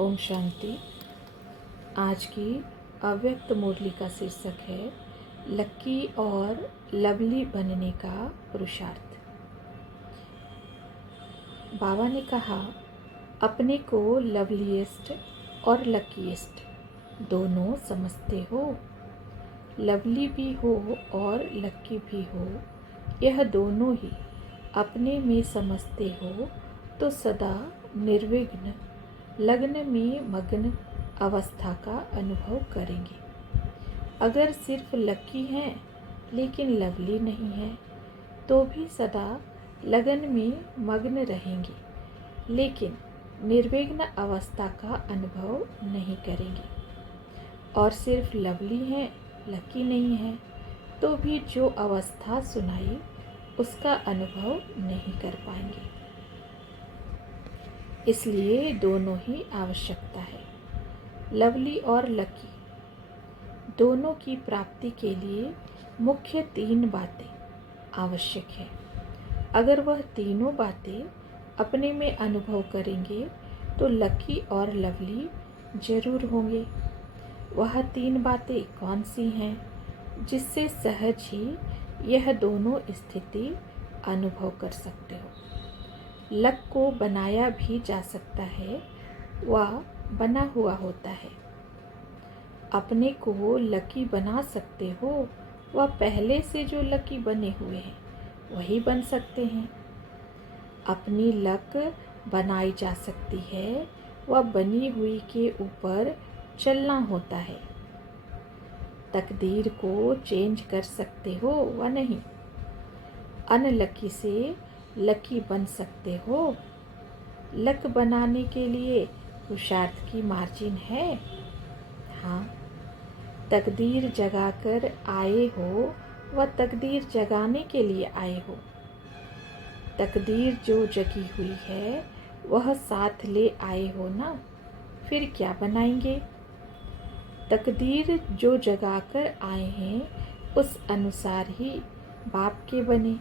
ओम शांति। आज की अव्यक्त मुरली का शीर्षक है लक्की और लवली बनने का पुरुषार्थ। बाबा ने कहा, अपने को लवलीएस्ट और लकीएस्ट दोनों समझते हो। लवली भी हो और लक्की भी हो, यह दोनों ही अपने में समझते हो तो सदा निर्विघ्न लग्न में मग्न अवस्था का अनुभव करेंगे। अगर सिर्फ लकी हैं लेकिन लवली नहीं है तो भी सदा लगन में मग्न रहेंगे, लेकिन निर्विघ्न अवस्था का अनुभव नहीं करेंगे। और सिर्फ लवली हैं, लकी नहीं है तो भी जो अवस्था सुनाई उसका अनुभव नहीं कर पाएंगे। इसलिए दोनों ही आवश्यकता है। लवली और लकी दोनों की प्राप्ति के लिए मुख्य 3 बातें आवश्यक है। अगर वह तीनों बातें अपने में अनुभव करेंगे तो लकी और लवली जरूर होंगे। वह 3 बातें कौन सी हैं जिससे सहज ही यह दोनों स्थिति अनुभव कर सकते हो। लक को बनाया भी जा सकता है, वह बना हुआ होता है। अपने को लकी बना सकते हो, वह पहले से जो लकी बने हुए हैं वही बन सकते हैं। अपनी लक बनाई जा सकती है, वह बनी हुई के ऊपर चलना होता है। तकदीर को चेंज कर सकते हो व नहीं। अनलकी से लकी बन सकते हो। लक बनाने के लिए पुरुषार्थ की मार्जिन है। हाँ, तकदीर जगाकर आए हो व तकदीर जगाने के लिए आए हो। तकदीर जो जगी हुई है वह साथ ले आए हो ना, फिर क्या बनाएंगे। तकदीर जो जगाकर आए हैं उस अनुसार ही बाप के बने,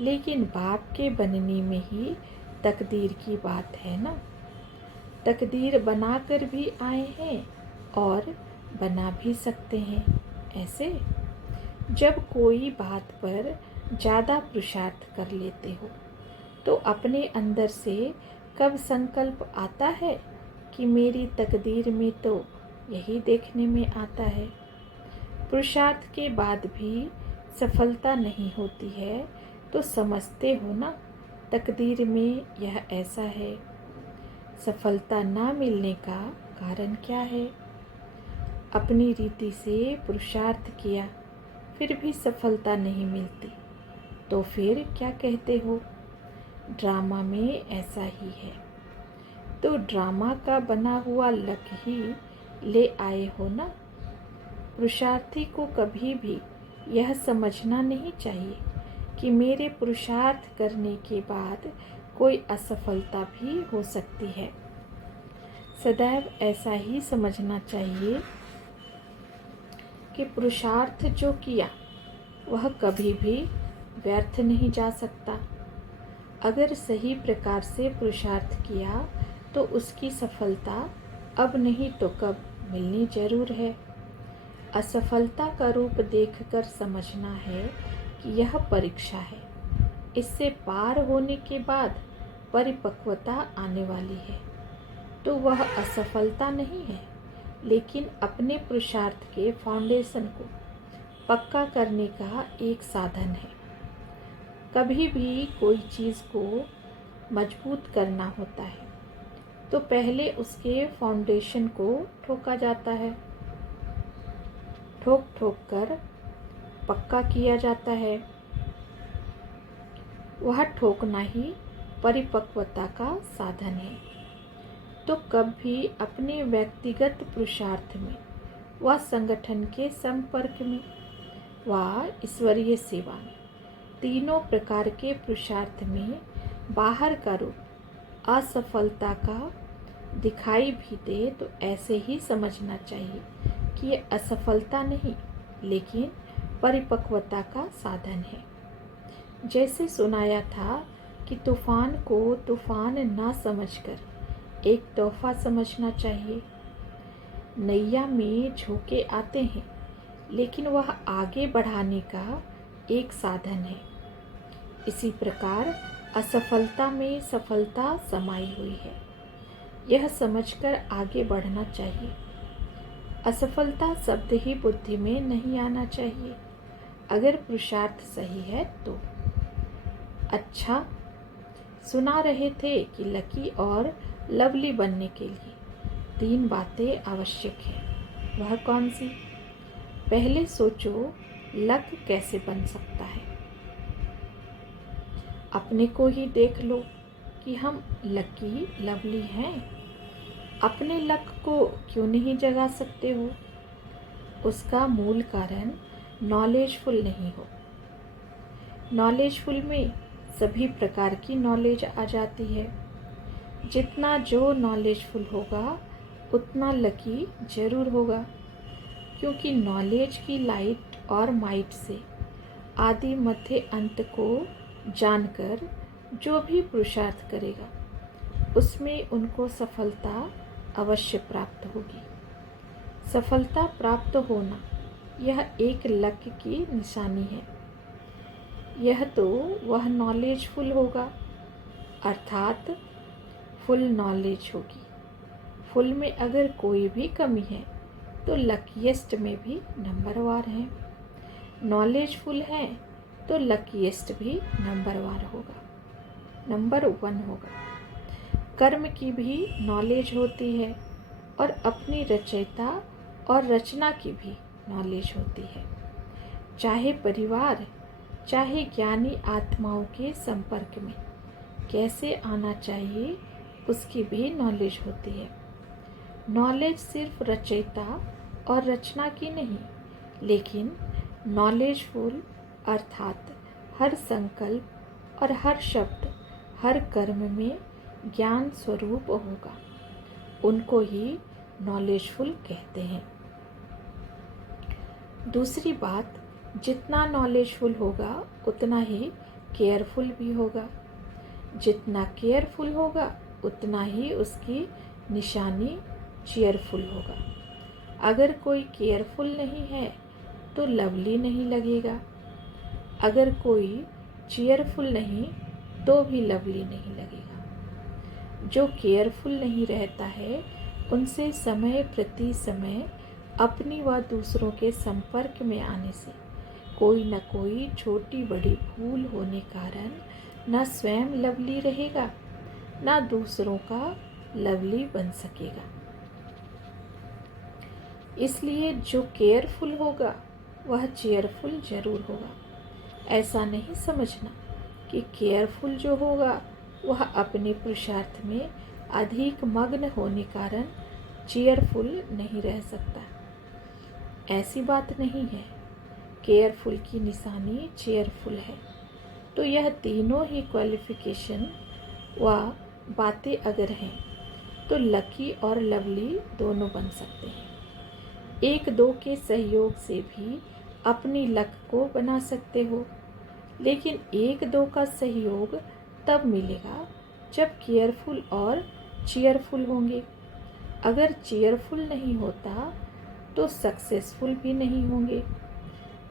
लेकिन बाप के बनने में ही तकदीर की बात है ना। तकदीर बनाकर भी आए हैं और बना भी सकते हैं। ऐसे जब कोई बात पर ज़्यादा पुरुषार्थ कर लेते हो तो अपने अंदर से कब संकल्प आता है कि मेरी तकदीर में तो यही देखने में आता है। पुरुषार्थ के बाद भी सफलता नहीं होती है तो समझते हो ना, तकदीर में यह ऐसा है। सफलता ना मिलने का कारण क्या है। अपनी रीति से पुरुषार्थ किया फिर भी सफलता नहीं मिलती तो फिर क्या कहते हो, ड्रामा में ऐसा ही है। तो ड्रामा का बना हुआ लक ही ले आए हो ना। पुरुषार्थी को कभी भी यह समझना नहीं चाहिए कि मेरे पुरुषार्थ करने के बाद कोई असफलता भी हो सकती है। सदैव ऐसा ही समझना चाहिए कि पुरुषार्थ जो किया वह कभी भी व्यर्थ नहीं जा सकता। अगर सही प्रकार से पुरुषार्थ किया तो उसकी सफलता अब नहीं तो कब मिलनी जरूर है। असफलता का रूप देखकर समझना है कि यह परीक्षा है। इससे पार होने के बाद परिपक्वता आने वाली है। तो वह असफलता नहीं है, लेकिन अपने पुरुषार्थ के फाउंडेशन को पक्का करने का एक साधन है। कभी भी कोई चीज़ को मजबूत करना होता है तो पहले उसके फाउंडेशन को ठोका जाता है। ठोक ठोक कर पक्का किया जाता है। वह ठोकना ही परिपक्वता का साधन है। तो कभी अपने व्यक्तिगत पुरुषार्थ में व संगठन के संपर्क में व ईश्वरीय सेवा में तीनों प्रकार के पुरुषार्थ में बाहर का रूप असफलता का दिखाई भी दे तो ऐसे ही समझना चाहिए कि ये असफलता नहीं लेकिन परिपक्वता का साधन है। जैसे सुनाया था कि तूफान को तूफान ना समझकर एक तोहफा समझना चाहिए। नैया में झोंके आते हैं, लेकिन वह आगे बढ़ाने का एक साधन है। इसी प्रकार असफलता में सफलता समाई हुई है, यह समझकर आगे बढ़ना चाहिए। असफलता शब्द ही बुद्धि में नहीं आना चाहिए, अगर पुरुषार्थ सही है तो। अच्छा, सुना रहे थे कि लकी और लवली बनने के लिए 3 बातें आवश्यक हैं। वह कौन सी? पहले सोचो, लक कैसे बन सकता है। अपने को ही देख लो कि हम लकी लवली हैं। अपने लक को क्यों नहीं जगा सकते हो? उसका मूल कारण नॉलेजफुल नहीं हो। नॉलेजफुल में सभी प्रकार की नॉलेज आ जाती है। जितना जो नॉलेजफुल होगा उतना लकी जरूर होगा, क्योंकि नॉलेज की लाइट और माइट से आदि मध्य अंत को जानकर जो भी पुरुषार्थ करेगा उसमें उनको सफलता अवश्य प्राप्त होगी। सफलता प्राप्त होना यह एक लक की निशानी है। यह तो वह नॉलेजफुल होगा, अर्थात फुल नॉलेज होगी। फुल में अगर कोई भी कमी है तो लकीएस्ट में भी नंबरवार है। नॉलेजफुल है तो लकीएस्ट भी नंबरवार होगा, नंबर 1 होगा। कर्म की भी नॉलेज होती है और अपनी रचयिता और रचना की भी नॉलेज होती है। चाहे परिवार, चाहे ज्ञानी आत्माओं के संपर्क में कैसे आना चाहिए उसकी भी नॉलेज होती है। नॉलेज सिर्फ रचयिता और रचना की नहीं, लेकिन नॉलेजफुल अर्थात हर संकल्प और हर शब्द, हर कर्म में ज्ञान स्वरूप होगा, उनको ही नॉलेजफुल कहते हैं। दूसरी बात, जितना नॉलेजफुल होगा उतना ही केयरफुल भी होगा। जितना केयरफुल होगा उतना ही उसकी निशानी चेयरफुल होगा। अगर कोई केयरफुल नहीं है तो लवली नहीं लगेगा। अगर कोई चेयरफुल नहीं तो भी लवली नहीं लगेगा। जो केयरफुल नहीं रहता है उनसे समय प्रति समय अपनी व दूसरों के संपर्क में आने से कोई न कोई छोटी बड़ी भूल होने कारण न स्वयं लवली रहेगा, न दूसरों का लवली बन सकेगा। इसलिए जो केयरफुल होगा वह चेयरफुल जरूर होगा। ऐसा नहीं समझना कि केयरफुल जो होगा वह अपने पुरुषार्थ में अधिक मग्न होने कारण चेयरफुल नहीं रह सकता। ऐसी बात नहीं है। केयरफुल की निशानी चेयरफुल है, तो यह तीनों ही क्वालिफिकेशन व बातें अगर हैं तो लकी और लवली दोनों बन सकते हैं। एक दो के सहयोग से भी अपनी लक को बना सकते हो, लेकिन एक दो का सहयोग तब मिलेगा जब केयरफुल और चेयरफुल होंगे। अगर चेयरफुल नहीं होता तो सक्सेसफुल भी नहीं होंगे।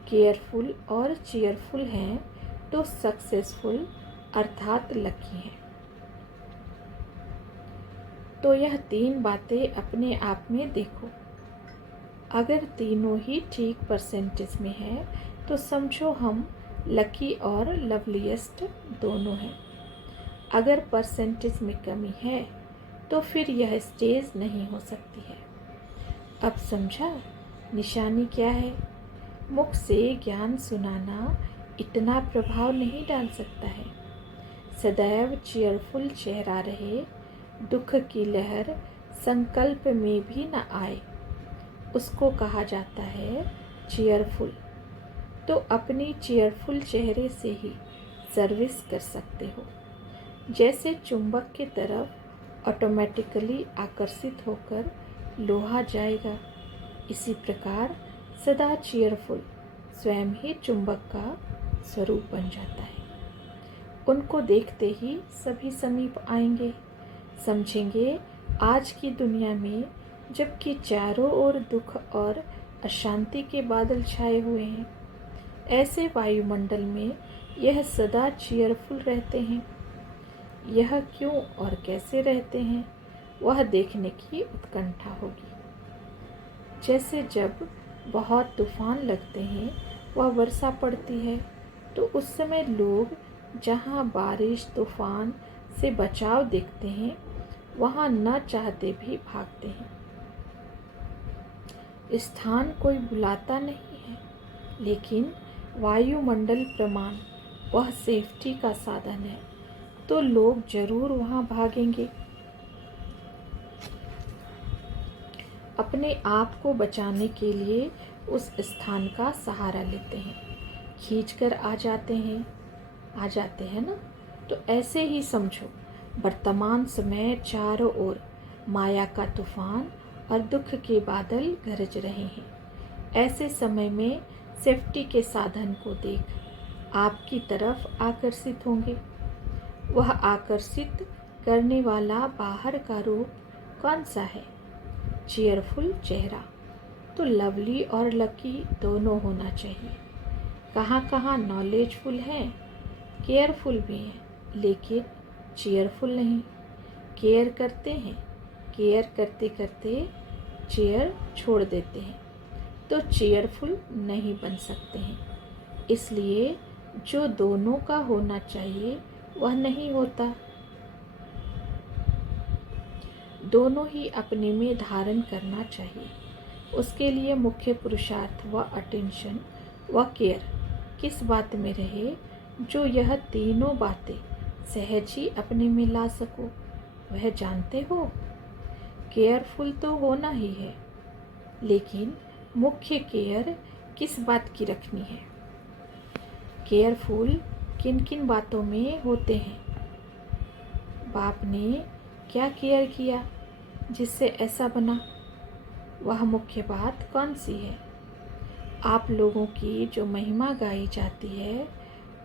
केयरफुल और चेयरफुल हैं तो सक्सेसफुल अर्थात लकी हैं। तो यह 3 बातें अपने आप में देखो। अगर तीनों ही ठीक परसेंटेज में है तो समझो हम लकी और लवलीएस्ट दोनों हैं। अगर परसेंटेज में कमी है तो फिर यह स्टेज नहीं हो सकती है। अब समझा निशानी क्या है? मुख से ज्ञान सुनाना इतना प्रभाव नहीं डाल सकता है। सदैव चेयरफुल चेहरा रहे, दुख की लहर संकल्प में भी न आए, उसको कहा जाता है चेयरफुल। तो अपनी चेयरफुल चेहरे से ही सर्विस कर सकते हो। जैसे चुंबक की तरफ ऑटोमेटिकली आकर्षित होकर लोहा जाएगा, इसी प्रकार सदा चेयरफुल स्वयं ही चुंबक का स्वरूप बन जाता है। उनको देखते ही सभी समीप आएंगे, समझेंगे आज की दुनिया में जबकि चारों ओर दुख और अशांति के बादल छाए हुए हैं, ऐसे वायुमंडल में यह सदा चीयरफुल रहते हैं। यह क्यों और कैसे रहते हैं, वह देखने की उत्कंठा होगी। जैसे जब बहुत तूफान लगते हैं, वह वर्षा पड़ती है, तो उस समय लोग जहाँ बारिश तूफान से बचाव देखते हैं, वहाँ न चाहते भी भागते हैं। स्थान कोई बुलाता नहीं है, लेकिन वायुमंडल प्रमाण वह सेफ्टी का साधन है, तो लोग जरूर वहाँ भागेंगे। अपने आप को बचाने के लिए उस स्थान का सहारा लेते हैं, खींचकर आ जाते हैं ना। तो ऐसे ही समझो, वर्तमान समय चारों ओर माया का तूफान और दुख के बादल गरज रहे हैं। ऐसे समय में सेफ्टी के साधन को देख आपकी तरफ आकर्षित होंगे। वह आकर्षित करने वाला बाहर का रूप कौन सा है? चीयरफुल चेहरा। तो लवली और लकी दोनों होना चाहिए। कहाँ कहाँ नॉलेजफुल है, केयरफुल भी है, लेकिन चीयरफुल नहीं। केयर करते हैं, केयर करते करते चेयर छोड़ देते हैं, तो चीयरफुल नहीं बन सकते हैं। इसलिए जो दोनों का होना चाहिए वह नहीं होता। दोनों ही अपने में धारण करना चाहिए। उसके लिए मुख्य पुरुषार्थ व अटेंशन व केयर किस बात में रहे, जो यह तीनों बातें सहज ही अपने में ला सको। वह जानते हो, केयरफुल तो होना ही है, लेकिन मुख्य केयर किस बात की रखनी है? केयरफुल किन किन बातों में होते हैं? बाप ने क्या केयर किया जिससे ऐसा बना, वह मुख्य बात कौन सी है? आप लोगों की जो महिमा गाई जाती है,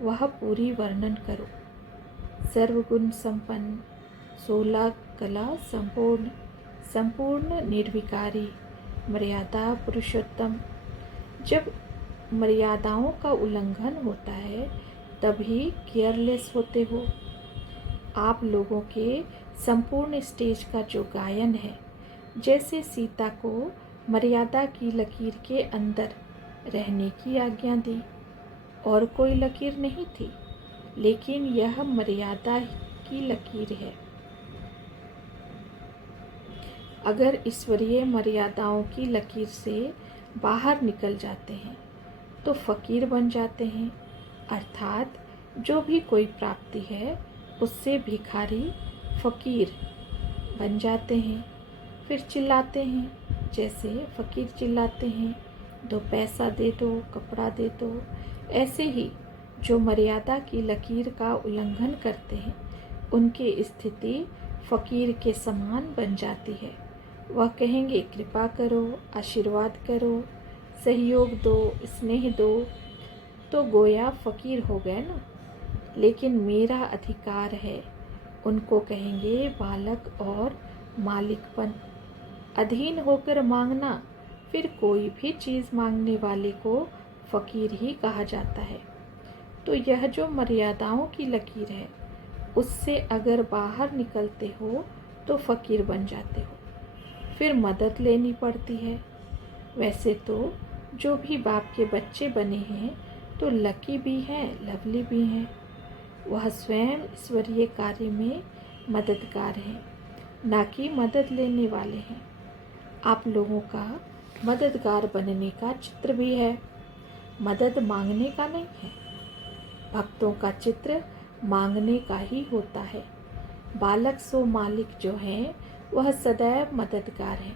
वह पूरी वर्णन करो। सर्वगुण संपन्न, 16 कला संपूर्ण, संपूर्ण निर्विकारी, मर्यादा पुरुषोत्तम। जब मर्यादाओं का उल्लंघन होता है, तभी केयरलेस होते हो। आप लोगों के संपूर्ण स्टेज का जो गायन है, जैसे सीता को मर्यादा की लकीर के अंदर रहने की आज्ञा दी, और कोई लकीर नहीं थी, लेकिन यह मर्यादा की लकीर है। अगर ईश्वरीय मर्यादाओं की लकीर से बाहर निकल जाते हैं, तो फकीर बन जाते हैं, अर्थात जो भी कोई प्राप्ति है उससे भिखारी फकीर बन जाते हैं। फिर चिल्लाते हैं, जैसे फकीर चिल्लाते हैं, दो पैसा दे दो, कपड़ा दे दो। ऐसे ही जो मर्यादा की लकीर का उल्लंघन करते हैं, उनकी स्थिति फकीर के समान बन जाती है। वह कहेंगे कृपा करो, आशीर्वाद करो, सहयोग दो, स्नेह दो, तो गोया फकीर हो गए ना। लेकिन मेरा अधिकार है, उनको कहेंगे बालक और मालिकपन। अधीन होकर मांगना, फिर कोई भी चीज़ मांगने वाले को फकीर ही कहा जाता है। तो यह जो मर्यादाओं की लकीर है, उससे अगर बाहर निकलते हो तो फकीर बन जाते हो, फिर मदद लेनी पड़ती है। वैसे तो जो भी बाप के बच्चे बने हैं, तो लकी भी हैं, लवली भी हैं। वह स्वयं ईश्वरीय कार्य में मददगार हैं, ना कि मदद लेने वाले हैं। आप लोगों का मददगार बनने का चित्र भी है, मदद मांगने का नहीं है। भक्तों का चित्र मांगने का ही होता है। बालक सो मालिक जो हैं, वह सदैव मददगार है।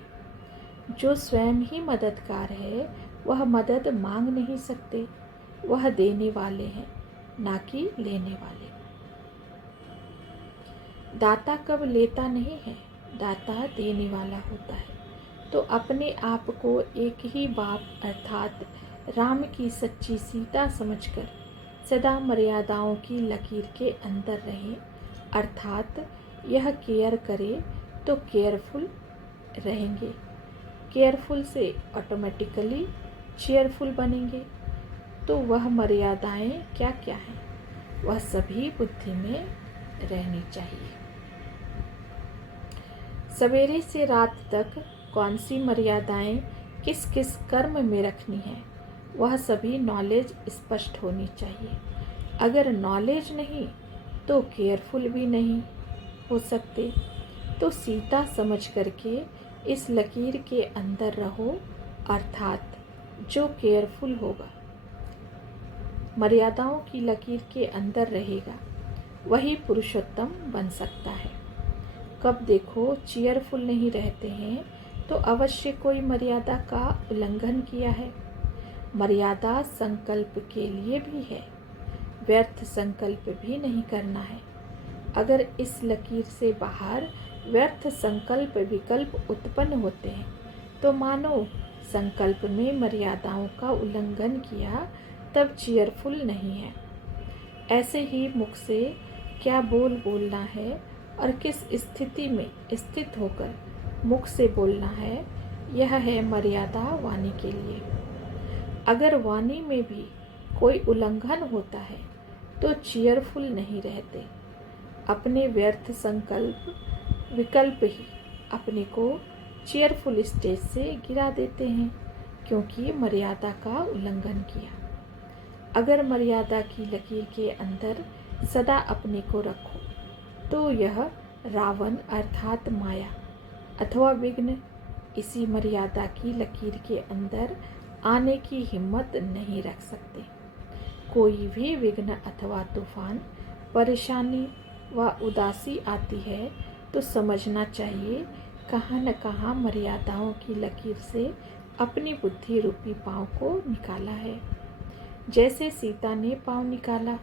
जो स्वयं ही मददगार है, वह मदद मांग नहीं सकते। वह देने वाले हैं, ना कि लेने वाले। दाता कब लेता नहीं है, दाता देने वाला होता है। तो अपने आप को एक ही बाप अर्थात राम की सच्ची सीता समझकर सदा मर्यादाओं की लकीर के अंदर रहे, अर्थात यह केयर करे तो केयरफुल रहेंगे। केयरफुल से ऑटोमेटिकली चेयरफुल बनेंगे। तो वह मर्यादाएं क्या क्या हैं, वह सभी बुद्धि में रहनी चाहिए। सवेरे से रात तक कौन सी मर्यादाएं किस किस कर्म में रखनी है, वह सभी नॉलेज स्पष्ट होनी चाहिए। अगर नॉलेज नहीं तो केयरफुल भी नहीं हो सकते। तो सीता समझ करके इस लकीर के अंदर रहो, अर्थात जो केयरफुल होगा, मर्यादाओं की लकीर के अंदर रहेगा, वही पुरुषोत्तम बन सकता है। कब देखो चेयरफुल नहीं रहते हैं तो अवश्य कोई मर्यादा का उल्लंघन किया है। मर्यादा संकल्प के लिए भी है, व्यर्थ संकल्प भी नहीं करना है। अगर इस लकीर से बाहर व्यर्थ संकल्प विकल्प उत्पन्न होते हैं तो मानो संकल्प में मर्यादाओं का उल्लंघन किया, तब चेयरफुल नहीं है। ऐसे ही मुख से क्या बोलना है और किस स्थिति में स्थित होकर मुख से बोलना है, यह है मर्यादा वाणी के लिए। अगर वाणी में भी कोई उल्लंघन होता है तो चेयरफुल नहीं रहते। अपने व्यर्थ संकल्प विकल्प ही अपने को चेयरफुल स्टेज से गिरा देते हैं, क्योंकि मर्यादा का उल्लंघन किया। अगर मर्यादा की लकीर के अंदर सदा अपने को रखो तो यह रावण अर्थात माया अथवा विघ्न इसी मर्यादा की लकीर के अंदर आने की हिम्मत नहीं रख सकते। कोई भी विघ्न अथवा तूफान, परेशानी व उदासी आती है तो समझना चाहिए कहाँ न कहाँ मर्यादाओं की लकीर से अपनी बुद्धि रूपी पाँव को निकाला है। जैसे सीता ने पाँव निकाला,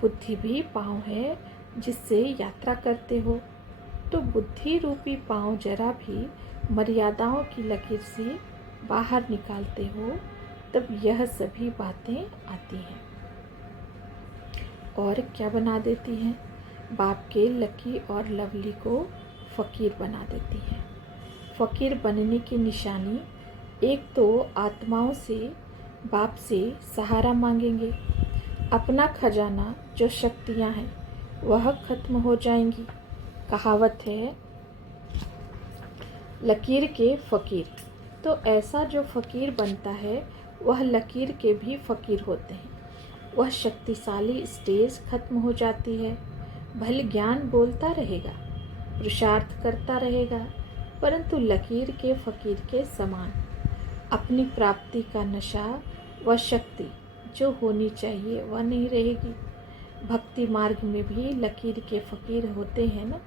बुद्धि भी पाँव है जिससे यात्रा करते हो। तो बुद्धि रूपी पाँव जरा भी मर्यादाओं की लकीर से बाहर निकालते हो, तब यह सभी बातें आती हैं। और क्या बना देती हैं? बाप के लकी और लवली को फ़कीर बना देती हैं। फ़कीर बनने की निशानी, एक तो आत्माओं से बाप से सहारा मांगेंगे। अपना खजाना जो शक्तियां हैं वह खत्म हो जाएंगी। कहावत है लकीर के फ़कीर। तो ऐसा जो फ़कीर बनता है वह लकीर के भी फ़कीर होते हैं। वह शक्तिशाली स्टेज खत्म हो जाती है। भले ज्ञान बोलता रहेगा, पुरुषार्थ करता रहेगा, परंतु लकीर के फ़कीर के समान अपनी प्राप्ति का नशा व शक्ति जो होनी चाहिए वह नहीं रहेगी। भक्ति मार्ग में भी लकीर के फ़कीर होते हैं ना।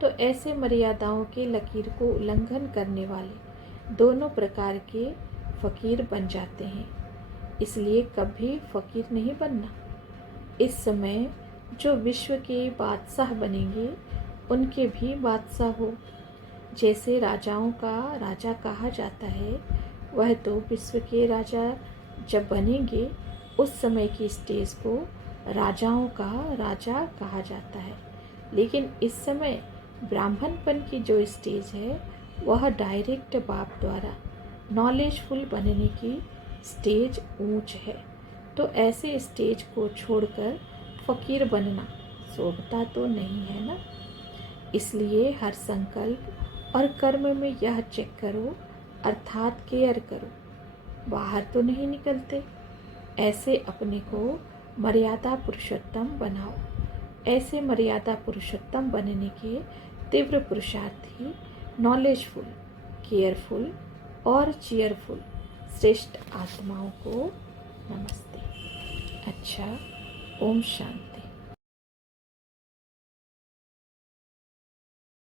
तो ऐसे मर्यादाओं के लकीर को उल्लंघन करने वाले दोनों प्रकार के फ़कीर बन जाते हैं। इसलिए कभी फ़कीर नहीं बनना। इस समय जो विश्व के बादशाह बनेंगे उनके भी बादशाह हो। जैसे राजाओं का राजा कहा जाता है, वह तो विश्व के राजा जब बनेंगे उस समय की स्टेज को राजाओं का राजा कहा जाता है। लेकिन इस समय ब्राह्मणपन की जो स्टेज है वह डायरेक्ट बाप द्वारा नॉलेजफुल बनने की स्टेज ऊंच है। तो ऐसे स्टेज को छोड़कर फ़कीर बनना शोभता तो नहीं है ना। इसलिए हर संकल्प और कर्म में यह चेक करो, अर्थात केयर करो, बाहर तो नहीं निकलते। ऐसे अपने को मर्यादा पुरुषोत्तम बनाओ। ऐसे मर्यादा पुरुषोत्तम बनने के तीव्र पुरुषार्थी नॉलेजफुल, केयरफुल और चेयरफुल श्रेष्ठ आत्माओं को नमस्ते। अच्छा, ओम शांति।